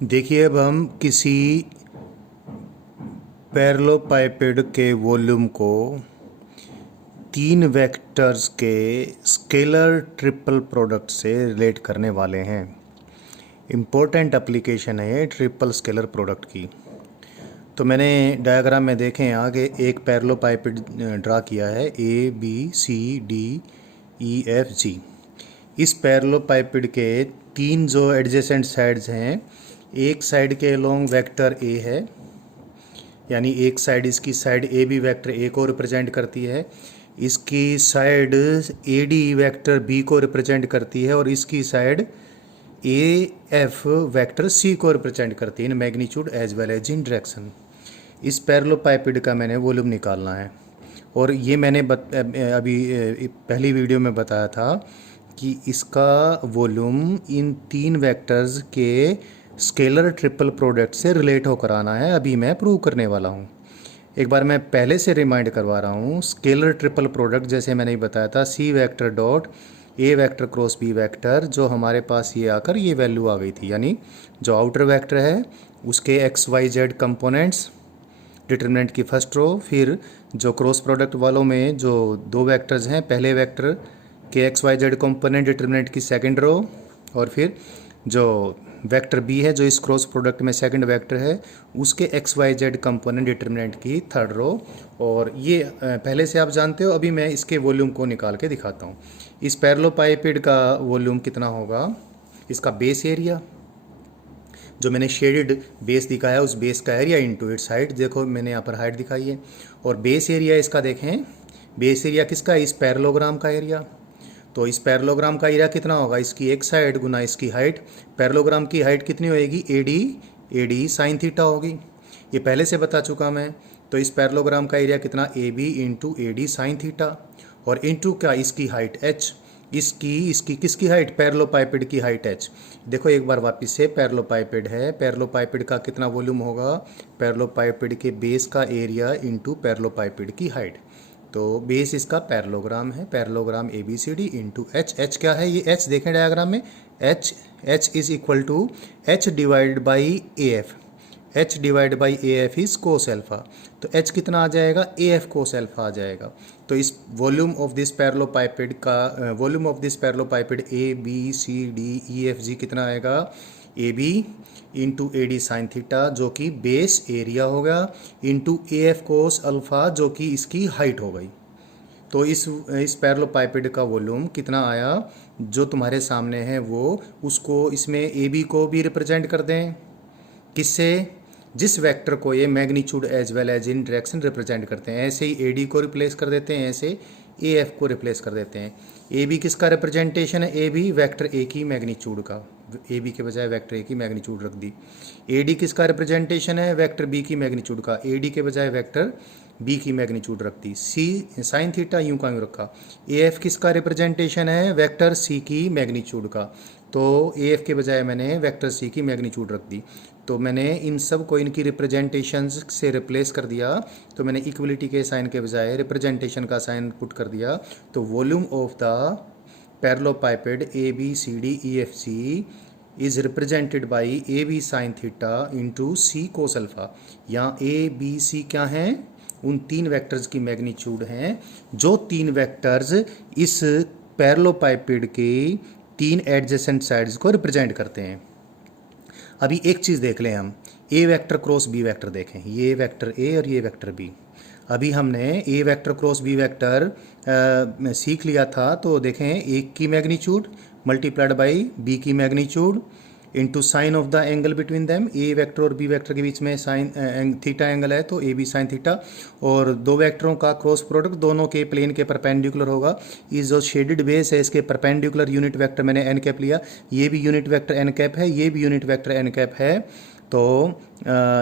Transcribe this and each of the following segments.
देखिए, अब हम किसी पैरेललोपाइपेड के वॉल्यूम को तीन वेक्टर्स के स्केलर ट्रिपल प्रोडक्ट से रिलेट करने वाले हैं। इम्पोर्टेंट एप्लीकेशन है ट्रिपल स्केलर प्रोडक्ट की। तो मैंने डायग्राम में देखें आगे एक पैरेललोपाइपेड ड्रा किया है, A B C D E F G. इस पैरेललोपाइपेड के तीन जो एडजेसेंट साइड्स हैं, एक साइड के अलोंग वेक्टर ए है, यानी एक साइड, इसकी side A B vector A को रिप्रेजेंट करती है, इसकी side A D vector B को रिप्रेजेंट करती है और इसकी side A F vector C को रिप्रेजेंट करती है in magnitude as well as in direction. इस पैरेललोपाइपेड का मैंने वॉल्यूम निकालना है और ये मैंने अभी पहली वीडियो में बताया था कि इसका वॉल्यूम इन तीन वेक्टर्स के स्केलर ट्रिपल प्रोडक्ट से रिलेट होकर आना है। अभी मैं प्रूव करने वाला हूँ। एक बार मैं पहले से रिमाइंड करवा रहा हूँ। स्केलर ट्रिपल प्रोडक्ट जैसे मैंने बताया था, C vector dot A vector cross B vector, जो हमारे पास ये आकर ये वैल्यू आ गई थी, यानी जो आउटर वेक्टर है उसके X Y Z components determinant की फर्स्ट रो, फिर जो क्रॉस प्रोडक्ट वालों में जो दो वेक्टर्स हैं, पहले वेक्टर के X Y Z component determinant की सेकंड रो, और फिर जो वेक्टर बी है जो इस क्रॉस प्रोडक्ट में सेकंड वेक्टर है उसके X Y Z component determinant की थर्ड रो। और ये पहले से आप जानते हो। अभी मैं इसके वॉल्यूम को निकाल के दिखाता हूँ। इस पैरेललोपाइपेड का वॉल्यूम कितना होगा, इसका बेस एरिया जो मैंने शेडेड बेस दिखाया है उस बेस का एरिया इनटू इट्स हाइट। देखो मैंने यहाँ पर हाइट दिखाई है और बेस एरिया इसका देखें, बेस एरिया किसका, इस पैरेललोग्राम का एरिया। तो इस पैरेललोग्राम का एरिया कितना होगा, इसकी एक साइड गुना इसकी हाइट। पैरेललोग्राम की हाइट कितनी होएगी, ए डी साइन थीटा होगी। ये पहले से बता चुका मैं। तो इस पैरेललोग्राम का एरिया कितना, A B into A D sine theta, और इंटू क्या, इसकी हाइट एच। इसकी किसकी हाइट, पैरेललोपाइपेड की हाइट एच। देखो एक बार वापस से, पैरेललोपाइपेड है, पैरेललोपाइपेड का कितना वॉल्यूम होगा, पैरेललोपाइपेड के बेस का एरिया इंटू पैरेललोपाइपेड की हाइट। तो बेस इसका पैरेललोग्राम है, parallelogram A B C D into H. H क्या है, ये एच देखें डायग्राम में, H is equal to H divide by A F. H divide by A F is cos alpha. तो एच कितना आ जाएगा, ए एफ कोस एल्फा आ जाएगा। तो इस वॉल्यूम ऑफ दिस पैरेललोपाइपेड का volume of this parallelepiped A B C D E F G कितना आएगा, A B into A D sine theta जो कि बेस एरिया होगा, into A F cos alpha जो कि इसकी हाइट हो गई। तो इस पैरेललोपाइपेड का वॉल्यूम कितना आया जो तुम्हारे सामने है वो, उसको इसमें ए बी को भी रिप्रेजेंट कर दें किससे, जिस वेक्टर को ये magnitude as well as in direction represent करते हैं। ऐसे ही ए डी को रिप्लेस कर देते हैं, ऐसे ए एफ को रिप्लेस कर देते हैं। ए बी किसका रिप्रेजेंटेशन है, ए बी वेक्टर ए की मैग्नीट्यूड का, ए बी के बजाय वेक्टर ए की मैग्नीट्यूड रख दी। ए डी किसका रिप्रेजेंटेशन है, वेक्टर बी की मैग्नीट्यूड का, ए डी के बजाय वेक्टर बी की मैग्नीट्यूड रख दी। सी साइन थीटा यूं का यूं रखा। ए एफ किसका रिप्रेजेंटेशन है, वेक्टर सी की मैग्नीट्यूड का, तो ए एफ के बजाय मैंने वेक्टर सी की मैग्नीट्यूड रख दी। तो मैंने इन सब को इनकी रिप्रेजेंटेशंस से रिप्लेस कर दिया। तो मैंने इक्वलिटी के साइन के बजाय रिप्रेजेंटेशन का साइन पुट कर दिया। तो volume of the parallelepiped A B C D E F C is represented by A B sine theta into C cos alpha. यहाँ ए बी सी क्या हैं, उन तीन वेक्टर्स की मैग्नीट्यूड हैं जो तीन वेक्टर्स इस पैरेललोपाइपेड के तीन एडजेसेंट साइड्स को रिप्रेजेंट करते हैं। अभी एक चीज़ देख लें हम, ए वेक्टर क्रॉस बी वेक्टर देखें, ये वेक्टर ए और ये वेक्टर बी। अभी हमने A vector cross B vector सीख लिया था। तो देखें, एक की मैग्नीट्यूड मल्टीप्लाइड बाई बी की magnitude into sine of the angle between them. A vector और बी वेक्टर के बीच में साइन थीटा एंगल है तो ए बी साइन थीटा, और दो वेक्टरों का क्रॉस प्रोडक्ट दोनों के प्लेन के परपेंडिकुलर होगा। इस जो शेडेड बेस है इसके परपेंडिकुलर यूनिट वेक्टर मैंने एन कैप लिया, ये भी यूनिट वेक्टर एन कैप है, ये भी यूनिट वेक्टर एन कैप है। तो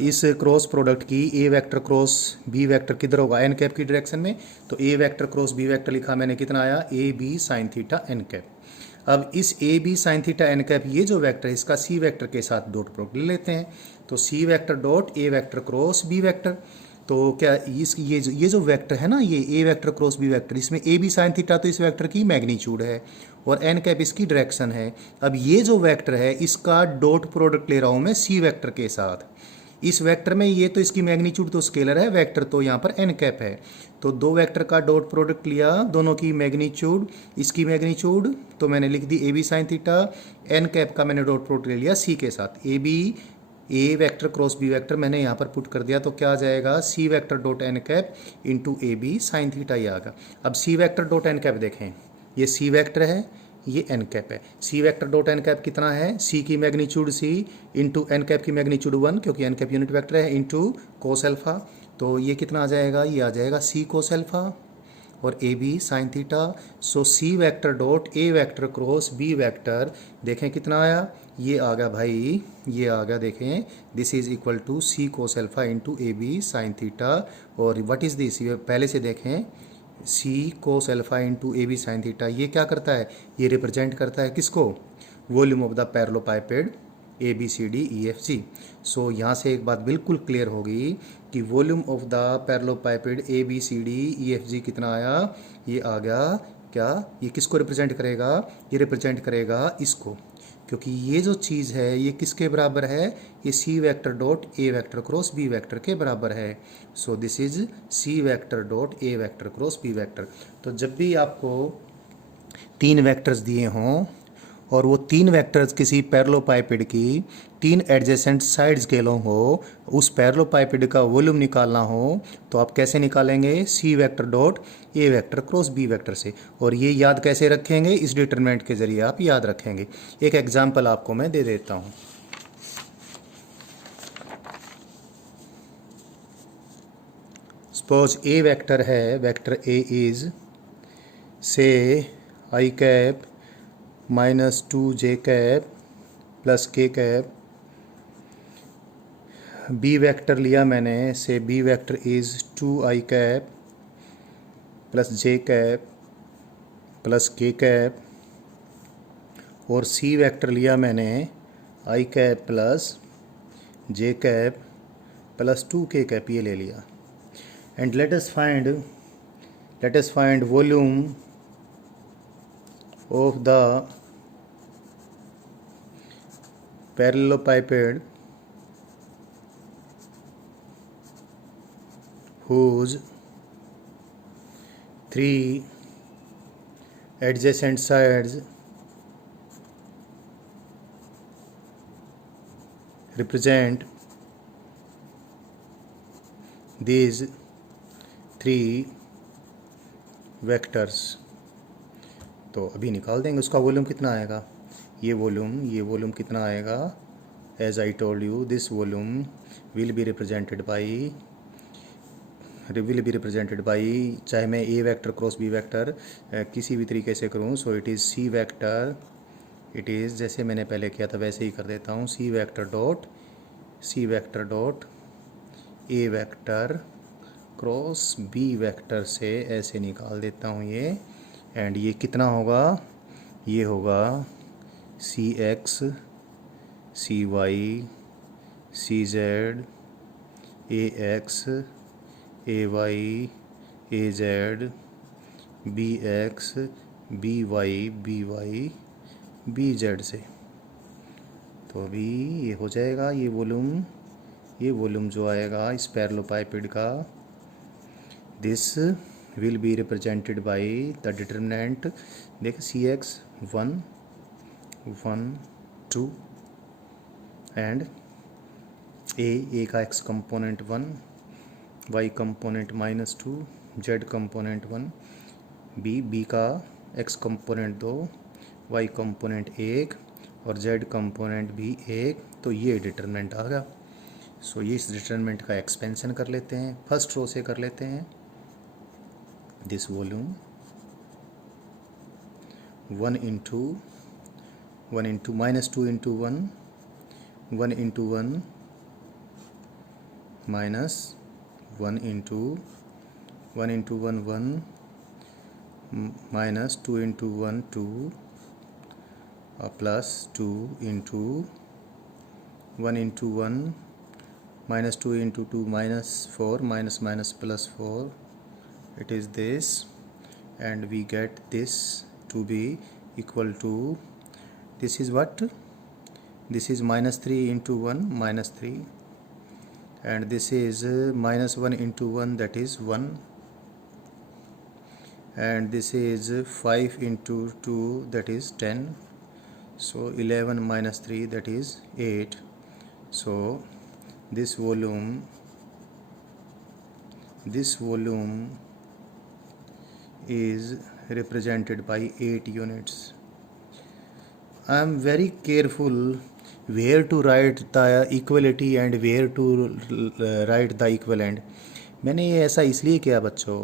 इस क्रॉस प्रोडक्ट की A vector cross B vector किधर होगा, एन कैप की डायरेक्शन में। तो A vector cross B vector लिखा मैंने, कितना आया, A B sine theta N cap. अब इस A B sine theta N cap ये जो वेक्टर है इसका सी वेक्टर के साथ डॉट प्रोडक्ट ले लेते हैं। तो C vector dot A vector cross B vector. तो क्या ये जो वेक्टर है ना, ये A vector cross B vector, इसमें ए बी साइन थीटा तो इस वेक्टर की मैग्नीट्यूड है और एन कैप इसकी डायरेक्शन है। अब ये जो वेक्टर है इसका डॉट प्रोडक्ट ले रहा हूँ मैं सी वेक्टर के साथ। इस वेक्टर में ये तो इसकी मैग्नीट्यूड तो स्केलर है, वेक्टर तो यहाँ पर एन कैप है। तो दो वेक्टर का डॉट प्रोडक्ट लिया, दोनों की मैग्नीट्यूड, इसकी मैग्नीट्यूड तो मैंने लिख दी A B sine theta, N cap का मैंने डॉट प्रोडक्ट ले लिया सी के साथ। A B A vector cross B vector मैंने यहाँ पर पुट कर दिया, तो क्या आ जाएगा C vector dot N cap into A B sine theta ये आएगा। अब C vector dot N cap देखें, ये सी वेक्टर है, ये एन कैप है। C vector dot N cap कितना है, सी की magnitude C into N cap की मैग्नीट्यूड 1 क्योंकि एन कैप यूनिट वेक्टर है, इंटू कोस एल्फा। तो ये कितना आ जाएगा, ये आ जाएगा सी कोस एल्फा और A B sine theta. So C vector dot A vector cross B vector देखें कितना आया, ये आ गया भाई, ये आ गया देखें, this is equal to C cos alpha into A B sine theta. और व्हाट इज दिस, ये पहले से देखें, C cos alpha into A B sine theta ये क्या करता है, ये रिप्रेजेंट करता है किसको, volume of the parallelepiped A B C D E F G. So यहाँ से एक बात बिल्कुल क्लियर होगी कि volume of the parallelepiped A B C D E F G कितना आया, ये आ गया क्या, ये किसको रिप्रेजेंट करेगा, ये रिप्रेजेंट करेगा इसको, क्योंकि ये जो चीज़ है ये किसके बराबर है, ये C vector dot A vector cross B vector के बराबर है। So this is C vector dot A vector cross B vector. तो जब भी आपको तीन वेक्टर्स दिए हों और वो तीन वेक्टर्स किसी पैरेललोपाइपेड की तीन एडजेसेंट साइड्स के लो हो, उस पैरेललोपाइपेड का वॉल्यूम निकालना हो, तो आप कैसे निकालेंगे, C vector dot A vector cross B vector से। और ये याद कैसे रखेंगे, इस डिटरमिनेंट के जरिए आप याद रखेंगे। एक एग्जांपल आपको मैं दे देता हूँ। सपोज ए वेक्टर है, vector A is say i cap minus 2 j cap plus k cap. B vector लिया मैंने, say B vector is 2i cap plus j cap plus k cap. और सी वेक्टर लिया मैंने i cap plus j cap plus 2k cap, ये ले लिया। And let us find volume of the parallelepiped whose three adjacent sides represent these three vectors। तो अभी निकाल देंगे उसका वॉल्यूम कितना आएगा, ये वॉल्यूम कितना आएगा, as I told you this volume will be represented by, चाहे मैं A vector cross B vector किसी भी तरीके से करूँ। So it is C vector, it is जैसे मैंने पहले किया था वैसे ही कर देता हूँ, C vector dot A vector cross B vector से ऐसे निकाल देता हूँ ये। एंड ये कितना होगा, ये होगा C X C Y C Z A X A Y A Z B X B Y B Z से। तो अभी ये हो जाएगा, ये वॉल्यूम जो आएगा इस पैरेललोपाइपेड का, this will be represented by the determinant. देख सी एक्स 1 2 एंड ए का X component 1, Y component -2, Z component 1, B का एक्स कंपोनेंट 2, वाई कंपोनेंट 1 और जेड कंपोनेंट भी 1। तो ये डिटरमिनेंट आ गया। सो ये इस डिटरमिनेंट का एक्सपेंशन कर लेते हैं, फर्स्ट रो से कर लेते हैं। This volume 1 into -2 into 1 1 into 1 minus 1 into 1 into 1 1 minus 2 into 1 2 plus 2 into 1 into 1 minus 2 into 2 -4 minus plus 4, it is this, and we get this to be equal to, this is what, this is -3 into 1 -3, and this is -1 into 1, that is 1, and this is 5 into 2, that is 10. So 11 minus 3, that is 8. So this volume is represented by 8 units. I am very careful where to write the equality and where to write the equivalent. मैंने ये ऐसा इसलिए किया बच्चों,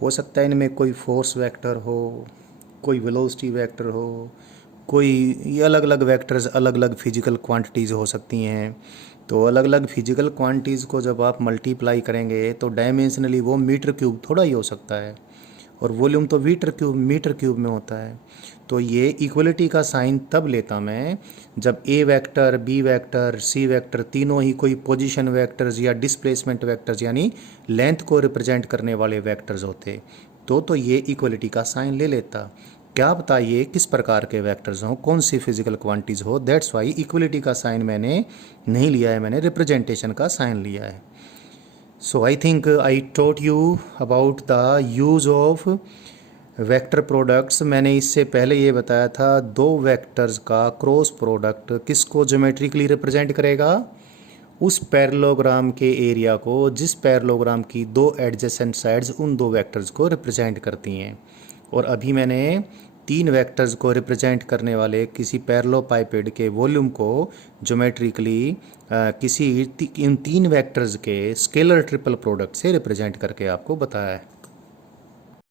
हो सकता है इनमें कोई फोर्स वेक्टर हो, कोई वेलोसिटी वेक्टर हो, कोई ये अलग अलग वेक्टर्स अलग अलग फिजिकल क्वांटिटीज़ हो सकती हैं। तो अलग अलग फिजिकल क्वांटिटीज़ को जब आप मल्टीप्लाई करेंगे तो डायमेंशनली वो मीटर क्यूब थोड़ा ही हो सकता है, और वॉल्यूम तो मीटर क्यूब में होता है। तो ये इक्वलिटी का साइन तब लेता मैं जब ए vector, B vector, C vector तीनों ही कोई पोजीशन वेक्टर्स या डिस्प्लेसमेंट वेक्टर्स यानी लेंथ को रिप्रेजेंट करने वाले वेक्टर्स होते, तो ये इक्वलिटी का साइन ले लेता। क्या बताइए किस प्रकार के वेक्टर्स हों, कौन सी फिजिकल क्वांटिटीज़ हो, दैट्स वाई इक्वलिटी का साइन मैंने नहीं लिया है, मैंने रिप्रेजेंटेशन का साइन लिया है। So I think I taught you about the use of vector products. मैंने इससे पहले ये बताया था दो वेक्टर्स का क्रॉस प्रोडक्ट किसको ज्योमेट्रिकली रिप्रेजेंट करेगा, उस पैरेललोग्राम के एरिया को जिस पैरेललोग्राम की दो एडजेसेंट साइड्स उन दो वेक्टर्स को रिप्रेजेंट करती हैं। और अभी मैंने तीन वेक्टर्स को रिप्रेजेंट करने वाले किसी पैरेललोपाइपेड के वॉल्यूम को ज्योमेट्रिकली इन तीन वेक्टर्स के स्केलर ट्रिपल प्रोडक्ट से रिप्रेजेंट करके आपको बताया है।